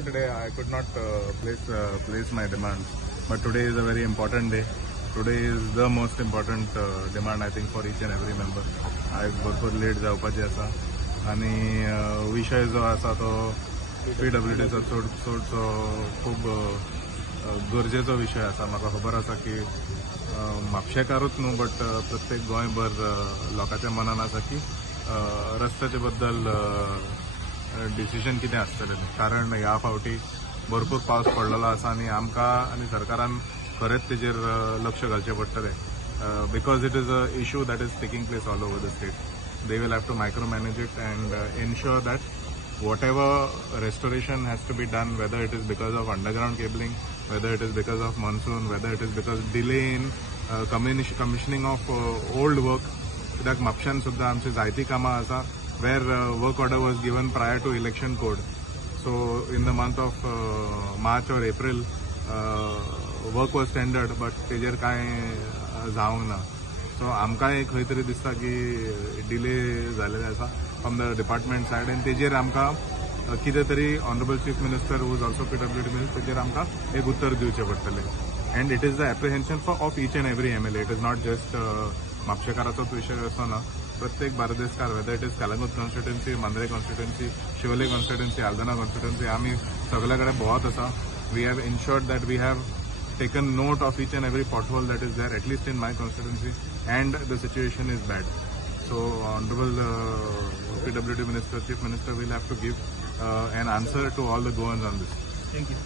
yesterday I could not place my demands, but today is a very important day. Today is the most important demand I think for each and every member. आज भरपूर late जावपाचें आसा आनी विशय जो आसा तो PWDचो चडसो खूब गरजेचो विशय आसा. म्हाका खबर आसा की म्हापशेकारूच न्हू बट प्रत्येक गोंयभर लोकांच्या मनान आसा की रस्त्याचे बद्दल डिसिजन कितें आसतलें. कारण ह्या फावटी भरपूर पावस पडलेलो आसा आनी आमकां आनी सरकारान खरेंच तेजेर लक्ष घालचें पडटलें. Because it is a issue that is taking place all over the state. They will have to micro manage it and ensure that whatever restoration has to be done, whether it is because of underground cabling, whether it is because of monsoon, whether it is because delay in commissioning of old work. कित्याक म्हापशान सुद्दां आमची जायती कामां आसा where work order was given prior to election code. So in the month of March or April work was tendered but तेजेर कांय जावंक ना. सो आमकां एक खंय तरी दिसता की डिले जालेले आसा from the department side and तेजेर आमकां कितें तरी honourable chief minister who is also PWD minister तेजेर आमकां एक उत्तर दिवचें पडटलें. And it is the apprehension of each and every MLA. It is not just म्हापशेकाराचोच विशय असो ना. प्रत्येक बार्देसकार whether it is Calangute constituency, Mandrem constituency, Siolim constituency, Aldona constituency, आमी सगळे कडेन भोंवत आसा. We have ensured that we have taken note of each and every pothole that is there, at least in my constituency, and the situation is bad. So Honorable PWD Minister, Chief Minister will have to give an answer to all the Goans on this. Thank you.